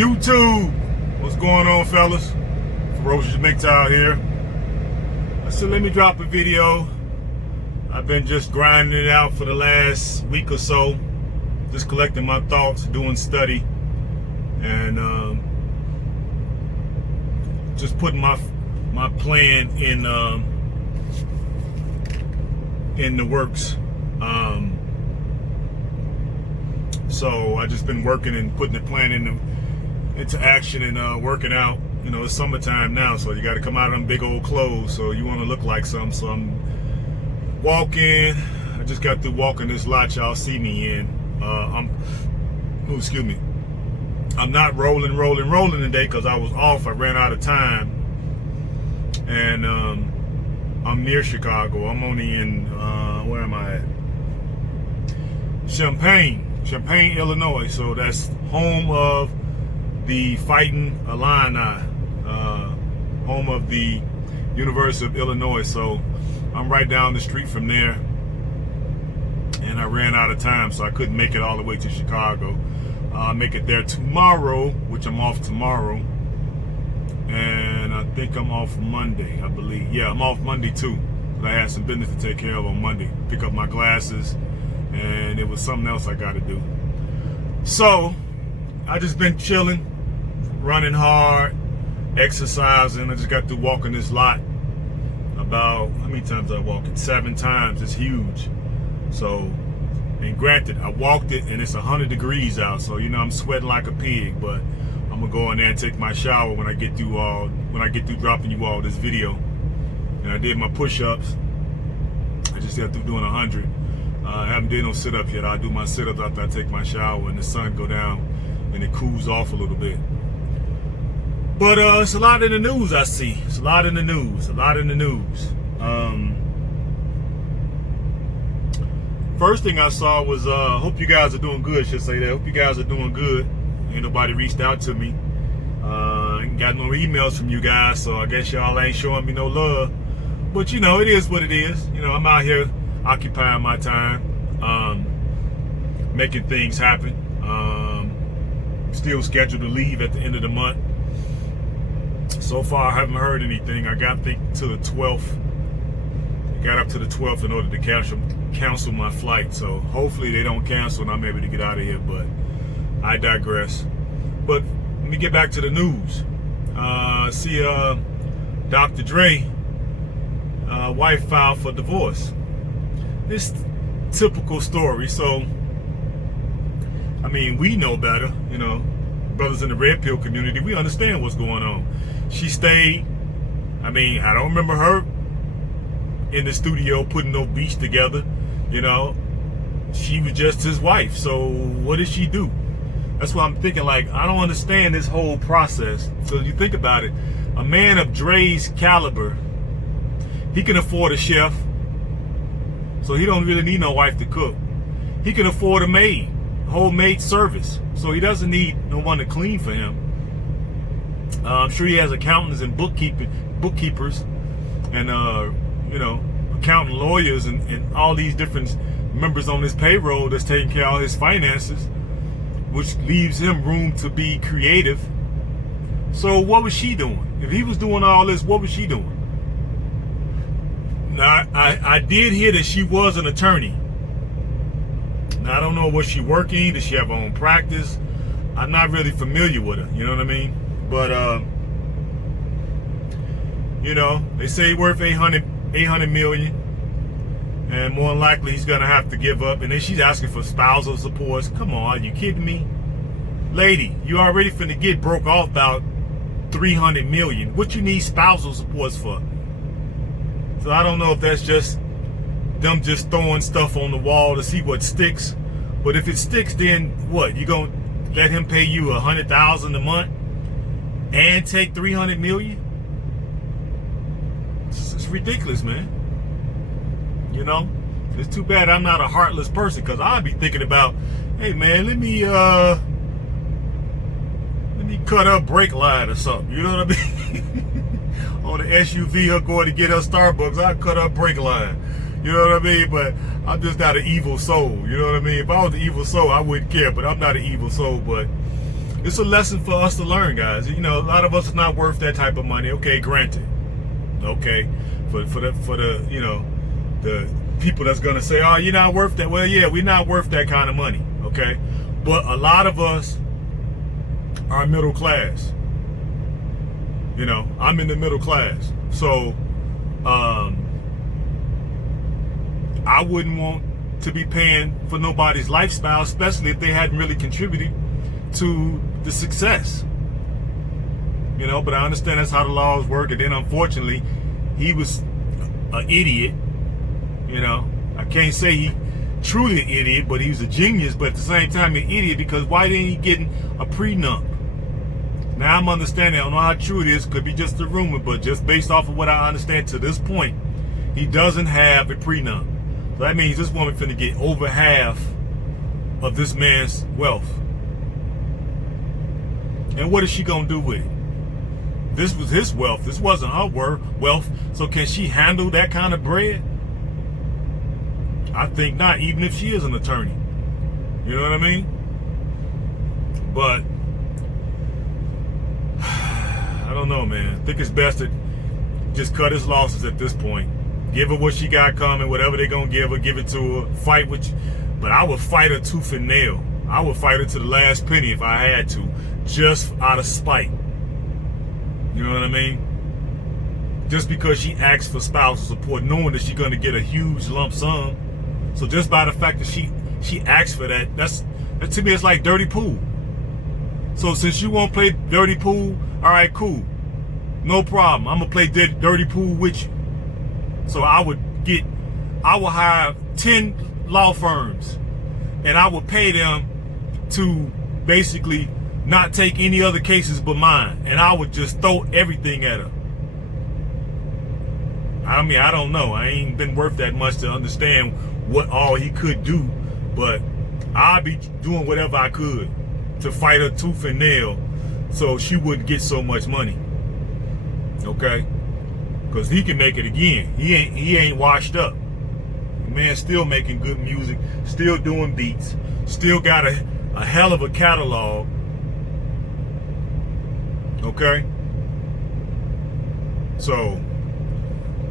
YouTube, what's going on, fellas? Ferocious Mgtow here. So let me drop a video. I've been just grinding it out for the last week or so, just collecting my thoughts, doing study, and just putting my plan in the works. So I just been working and putting the plan into action and working out. You know, it's summertime now, so you got to come out of them big old clothes. So you want to look like something. So I'm walking. I just got through walking this lot y'all see me in. Excuse me. I'm not rolling today because I was off. I ran out of time, and I'm near Chicago. I'm only in where am I at? Champaign, Illinois. So that's home of the Fighting Illini, home of the University of Illinois. So I'm right down the street from there, and I ran out of time, so I couldn't make it all the way to Chicago. I'll make it there tomorrow, which I'm off tomorrow, and I think I'm off Monday, I believe. Yeah, I'm off Monday too. But I had some business to take care of on Monday. Pick up my glasses, and it was something else I got to do. So I just been chilling, running hard, exercising. I just got through walking this lot about, how many times I walked it? 7 times. It's huge. So, and granted, I walked it and it's 100 degrees out, so you know I'm sweating like a pig. But I'm gonna go in there and take my shower when I get through dropping you all this video. And I did my push-ups. I just got through doing 100. I haven't did no sit-ups yet. I'll do my sit-ups after I take my shower and the sun go down and it cools off a little bit. But it's a lot in the news I see. It's a lot in the news. First thing I saw was, hope you guys are doing good, should say that. Hope you guys are doing good. Ain't nobody reached out to me. Ain't got no emails from you guys, so I guess y'all ain't showing me no love. But you know, it is what it is. You know, I'm out here occupying my time, making things happen. Still scheduled to leave at the end of the month. So far, I haven't heard anything. I got to the 12th. I got up to the 12th in order to cancel my flight. So hopefully they don't cancel and I'm able to get out of here. But I digress. But let me get back to the news. See, Dr. Dre, wife filed for divorce. This typical story. So, I mean, we know better, you know, brothers in the RedPill community, we understand what's going on. She stayed, I mean, I don't remember her in the studio putting no beats together, you know. She was just his wife, so what did she do? That's why I'm thinking, like, I don't understand this whole process. So you think about it, a man of Dre's caliber, he can afford a chef, so he don't really need no wife to cook. He can afford a maid, whole maid service, so he doesn't need no one to clean for him. I'm sure he has accountants and bookkeepers, and you know, accountant lawyers and all these different members on his payroll that's taking care of all his finances, which leaves him room to be creative. So what was she doing? If he was doing all this, what was she doing? Now, I did hear that she was an attorney. Now, I don't know, was she working? Did she have her own practice? I'm not really familiar with her, you know what I mean? But, you know, they say he's worth 800 million. And more than likely, he's going to have to give up. And then she's asking for spousal supports. Come on, are you kidding me? Lady, you already finna get broke off about 300 million. What you need spousal supports for? So I don't know if that's just them just throwing stuff on the wall to see what sticks. But if it sticks, then what? You gonna let him pay you $100,000 a month and take 300 million? It's ridiculous, man. You know, it's too bad I'm not a heartless person, because I'd be thinking about, hey man, let me cut her brake line or something. You know what I mean? On the SUV, her going to get her Starbucks, I cut her brake line. You know what I mean? But I'm just not an evil soul. You know what I mean? If I was an evil soul, I wouldn't care. But I'm not an evil soul. But it's a lesson for us to learn, guys. You know, a lot of us are not worth that type of money. Okay, granted. Okay, for the you know, the people that's gonna say, oh, you're not worth that. Well, yeah, we're not worth that kind of money. Okay, but a lot of us are middle class. You know, I'm in the middle class, so I wouldn't want to be paying for nobody's lifestyle, especially if they hadn't really contributed to the success. You know, but I understand that's how the laws work. And then unfortunately, he was an idiot. You know, I can't say he truly an idiot, but he was a genius, but at the same time an idiot, because why didn't he get a prenup? Now I'm understanding, I don't know how true it is, could be just a rumor, but just based off of what I understand to this point, he doesn't have a prenup. So that means this woman finna get over half of this man's wealth. And what is she gonna do with it? This was his wealth. This wasn't her wealth. So can she handle that kind of bread? I think not, even if she is an attorney. You know what I mean? But I don't know, man. I think it's best to just cut his losses at this point. Give her what she got coming, whatever they're gonna give her, give it to her. Fight with you. But I would fight her tooth and nail. I would fight her to the last penny if I had to, just out of spite. You know what I mean? Just because she asked for spousal support, knowing that she's gonna get a huge lump sum. So just by the fact that she asked for that, that to me it's like dirty pool. So since you won't play dirty pool, all right, cool, no problem. I'm gonna play dirty pool with you. So I will hire 10 law firms, and I will pay them to basically not take any other cases but mine, and I would just throw everything at her. I mean, I don't know. I ain't been worth that much to understand what all he could do, but I'd be doing whatever I could to fight her tooth and nail so she wouldn't get so much money. Okay? Because he can make it again. He ain't washed up. The man's still making good music, still doing beats, still got a hell of a catalog. Okay? So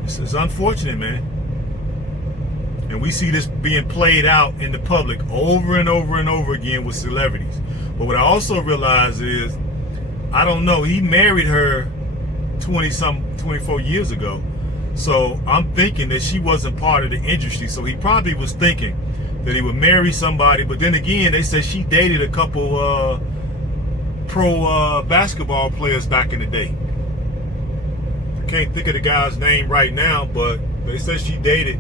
it's unfortunate, man. And we see this being played out in the public over and over and over again with celebrities. But what I also realize is, I don't know, he married her 24 years ago. So I'm thinking that she wasn't part of the industry. So he probably was thinking that he would marry somebody. But then again, they said she dated a couple pro basketball players back in the day. I can't think of the guy's name right now, but they said she dated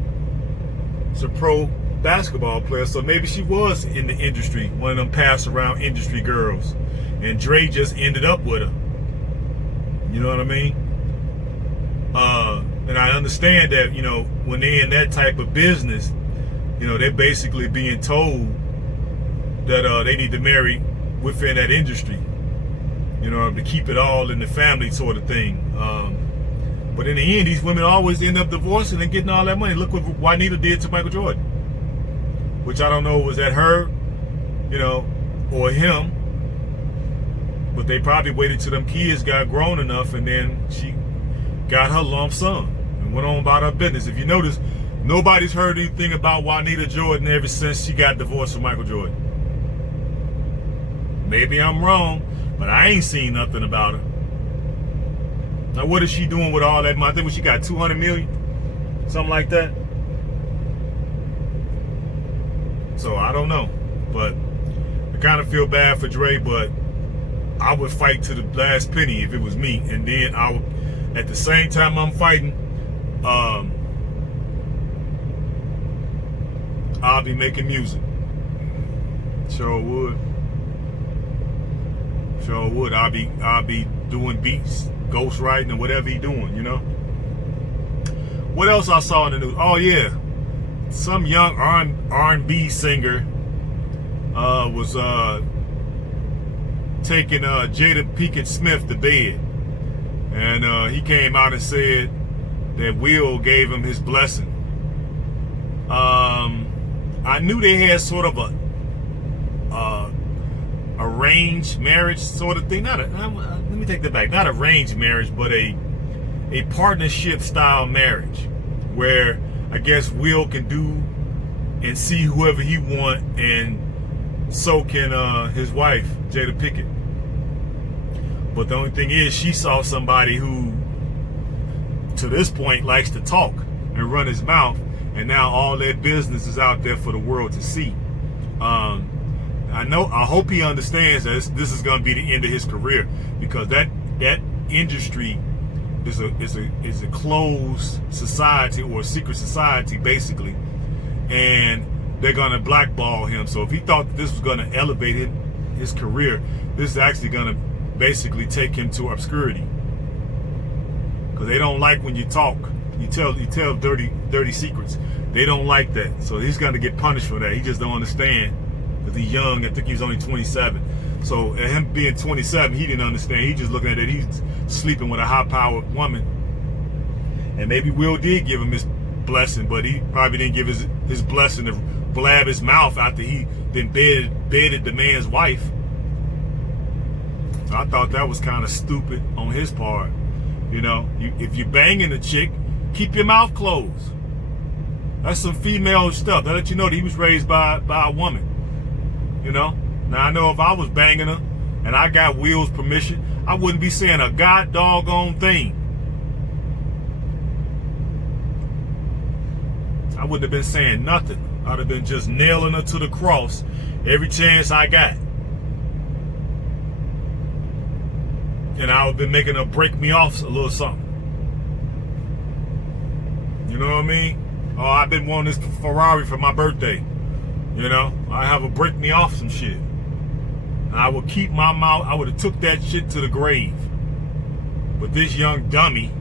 some pro basketball players. So maybe she was in the industry, one of them pass around industry girls, and Dre just ended up with her. You know what I mean? And I understand that, you know, when they're in that type of business, you know, they're basically being told that they need to marry within that industry, you know, to keep it all in the family sort of thing. But in the end, these women always end up divorcing and getting all that money. Look what Juanita did to Michael Jordan. Which I don't know, was that her, you know, or him. But they probably waited till them kids got grown enough, and then she got her lump sum and went on about her business. If you notice, nobody's heard anything about Juanita Jordan ever since she got divorced from Michael Jordan. Maybe I'm wrong, but I ain't seen nothing about her. Now, what is she doing with all that money? I think she got 200 million, something like that. So I don't know, but I kind of feel bad for Dre, but I would fight to the last penny if it was me. And then I would, at the same time I'm fighting, I'll be making music. Sure would. Sure would. I'll be doing beats, ghostwriting, and whatever he doing, you know. What else I saw in the news? Oh yeah, some young R&B singer was taking Jada Pinkett Smith to bed, and he came out and said that Will gave him his blessing. I knew they had sort of a arranged marriage sort of thing. Let me take that back. Not arranged marriage, but a partnership style marriage, where I guess Will can do and see whoever he want, and so can his wife, Jada Pickett. But the only thing is, she saw somebody who, to this point, likes to talk and run his mouth, and now all that business is out there for the world to see. I hope he understands that this is going to be the end of his career, because that industry is a closed society, or a secret society, basically, and they're going to blackball him. So if he thought that this was going to elevate his career, this is actually going to basically take him to obscurity, because they don't like when you talk. You tell dirty secrets. They don't like that. So he's going to get punished for that. He just don't understand, because he's young. I think he was only 27. So at him being 27, he didn't understand. He just looking at it. He's sleeping with a high-powered woman. And maybe Will did give him his blessing, but he probably didn't give his blessing to blab his mouth after he then bedded the man's wife. So I thought that was kind of stupid on his part. You know, if you're banging a chick, keep your mouth closed. That's some female stuff. That let you know that he was raised by a woman. You know? Now, I know if I was banging her and I got Will's permission, I wouldn't be saying a god doggone thing. I wouldn't have been saying nothing. I'd have been just nailing her to the cross every chance I got. And I would have been making her break me off a little something. You know what I mean? Oh, I've been wanting this Ferrari for my birthday. You know, I have her break me off some shit. And I would keep my mouth. I would have took that shit to the grave. But this young dummy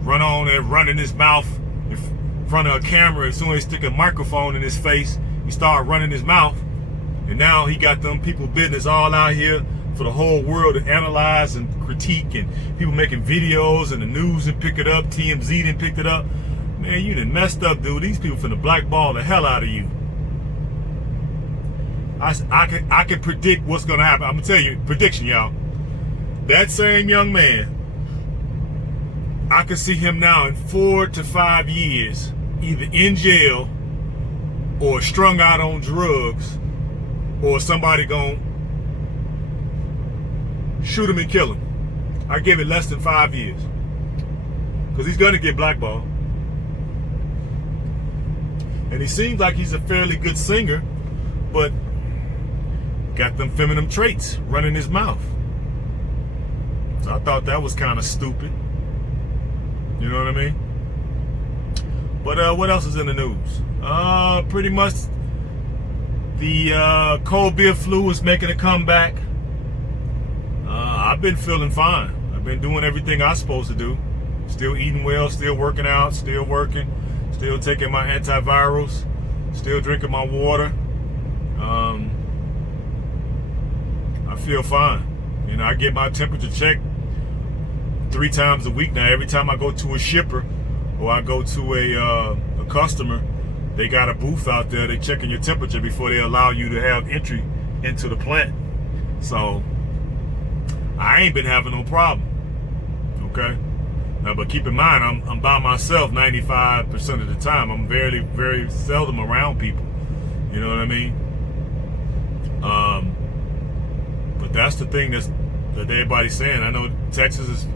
run on and running his mouth in front of a camera. As soon as he stick a microphone in his face, he started running his mouth. And now he got them people business all out here for the whole world to analyze and critique, and people making videos, and the news didn't pick it up, TMZ didn't pick it up. Man, you done messed up, dude. These people finna blackball the hell out of you. I can predict what's gonna happen. I'm gonna tell you, prediction, y'all. That same young man, I can see him now in 4 to 5 years, either in jail or strung out on drugs, or somebody gonna shoot him and kill him. I give it less than 5 years, because he's gonna get blackballed. And he seems like he's a fairly good singer, but got them feminine traits running his mouth. So I thought that was kind of stupid. You know what I mean? But what else is in the news? Pretty much the cold beer flu is making a comeback. I've been feeling fine. I've been doing everything I'm supposed to do. Still eating well, still working out, still working, still taking my antivirals, still drinking my water. I feel fine. You know, I get my temperature checked 3 times a week now. Every time I go to a shipper or I go to a customer, they got a booth out there. They checking your temperature before they allow you to have entry into the plant. So I ain't been having no problem. Okay. Now, but keep in mind, I'm by myself 95% of the time. I'm very, very seldom around people. You know what I mean? But that's the thing that everybody's saying. I know Texas has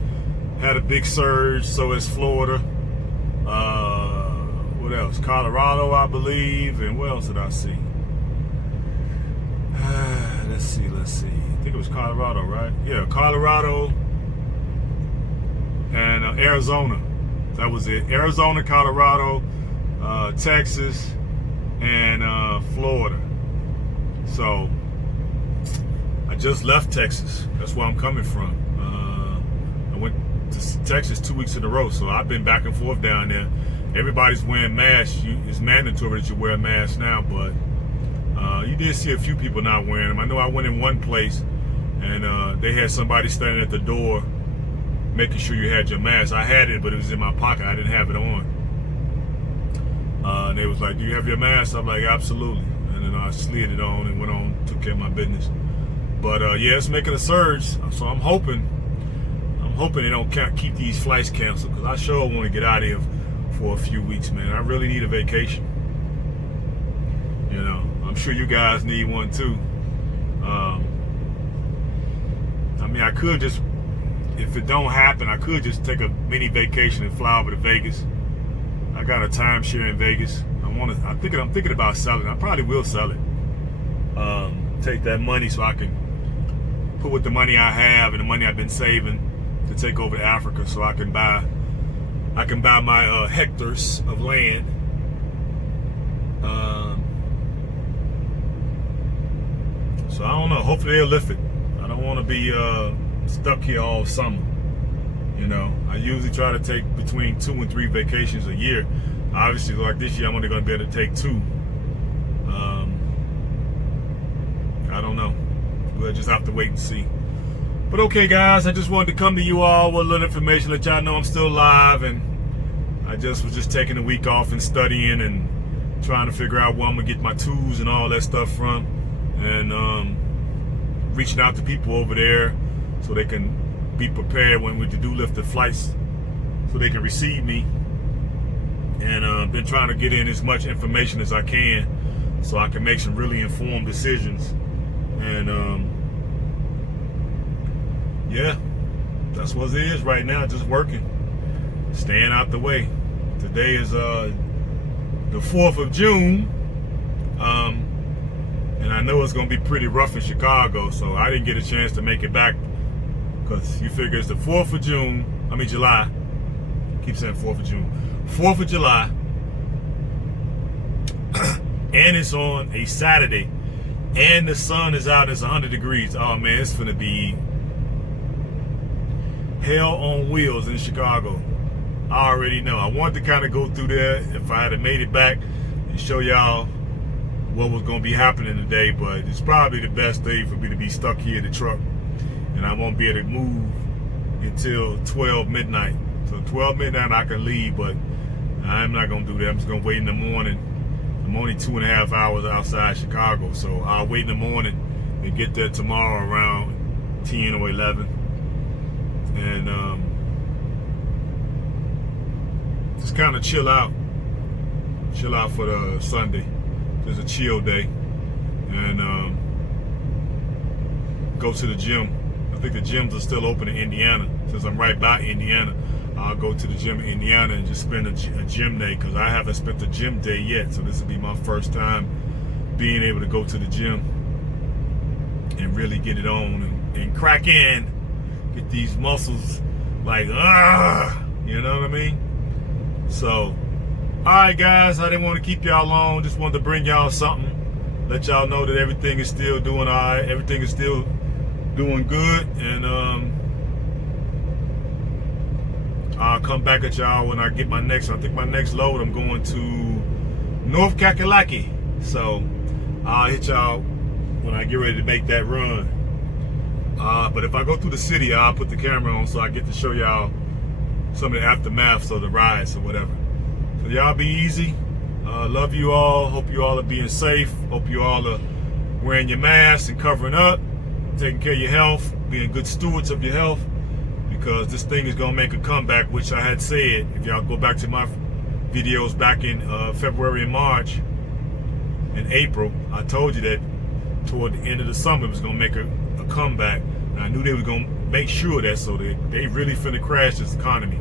had a big surge, so has Florida. What else? Colorado, I believe. And what else did I see? Let's see. I think it was Colorado, right? Yeah, Colorado and Arizona. That was it. Arizona, Colorado, Texas, and Florida. So I just left Texas. That's where I'm coming from. I went to Texas 2 weeks in a row, so I've been back and forth down there. Everybody's wearing masks. It's mandatory that you wear a mask now, but you did see a few people not wearing them. I know I went in one place and they had somebody standing at the door making sure you had your mask. I had it, but it was in my pocket. I didn't have it on. And they was like, "Do you have your mask?" I'm like, "Absolutely." And then I slid it on and went on, took care of my business. But yeah, it's making a surge. So I'm hoping they don't keep these flights canceled, because I sure want to get out of here for a few weeks, man. I really need a vacation. You know, I'm sure you guys need one too. I mean, I could just, if it don't happen, I could just take a mini vacation and fly over to Vegas. I got a timeshare in Vegas. I'm thinking about selling. I probably will sell it. Take that money so I can put with the money I have and the money I've been saving to take over to Africa, so I can buy my hectares of land. So I don't know. Hopefully they'll lift it. I don't want to be stuck here all summer. You know, I usually try to take between 2 and 3 vacations a year. Obviously, like this year, I'm only going to be able to take 2. I don't know. We'll just have to wait and see. But okay, guys, I just wanted to come to you all with a little information, let y'all know I'm still alive, and I was just taking a week off and studying and trying to figure out where I'm gonna get my tools and all that stuff from, and reaching out to people over there so they can be prepared when we do lift the flights, so they can receive me. And been trying to get in as much information as I can so I can make some really informed decisions. And yeah, that's what it is right now, just working, staying out the way. Today is the 4th of June, and I know it's gonna be pretty rough in Chicago, so I didn't get a chance to make it back, because you figure it's the 4th of June, July, I keep saying 4th of June, 4th of July, and it's on a Saturday, and the sun is out, it's 100 degrees. Oh man, it's gonna be hell on wheels in Chicago. I already know. I wanted to kind of go through there if I had made it back and show y'all what was going to be happening today, but it's probably the best day for me to be stuck here in the truck, and I won't be able to move until 12 midnight. So 12 midnight I can leave, but I'm not going to do that. I'm just going to wait in the morning. I'm only 2.5 hours outside Chicago, so I'll wait in the morning and get there tomorrow around 10 or 11. And just kind of chill out for the Sunday. Just a chill day, and go to the gym. I think the gyms are still open in Indiana. Since I'm right by Indiana, I'll go to the gym in Indiana and just spend a gym day, because I haven't spent a gym day yet. So this will be my first time being able to go to the gym and really get it on and crack in, get these muscles like, you know what I mean? So, alright guys, I didn't want to keep y'all long, just wanted to bring y'all something, let y'all know that everything is still doing alright, everything is still doing good, and I'll come back at y'all when I get my next, I think my next load, I'm going to North Kakalaki, so I'll hit y'all when I get ready to make that run. But if I go through the city, I'll put the camera on so I get to show y'all some of the aftermaths of the rides or whatever. So y'all be easy. Love you all. Hope you all are being safe. Hope you all are wearing your masks and covering up, taking care of your health, being good stewards of your health, because this thing is going to make a comeback, which I had said. If y'all go back to my videos back in February and March and April, I told you that toward the end of the summer it was going to make a comeback. And I knew they were going to make sure of that, so they really finna crash this economy.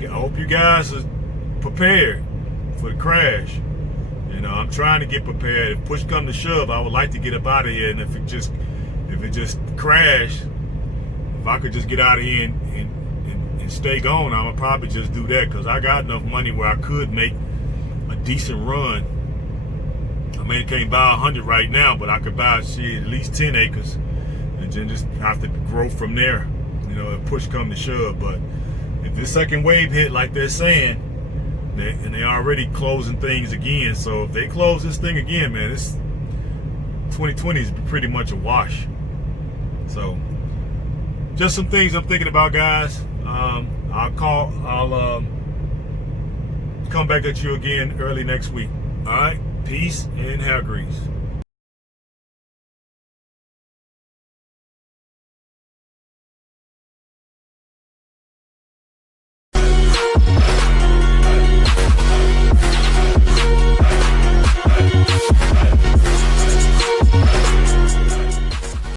I hope you guys are prepared for the crash. You know, I'm trying to get prepared. If push come to shove, I would like to get up out of here, and if it just crashed, if I could just get out of here and stay gone, I would probably just do that, because I got enough money where I could make a decent run. I mean, I can't buy 100 right now, but I could buy at least 10 acres and then just have to grow from there, you know, if push come to shove. But if this second wave hit like they're saying, and they're already closing things again, so if they close this thing again, man, this 2020 is pretty much a wash. So just some things I'm thinking about, guys. I'll come back at you again early next week. All right, peace and hair grease.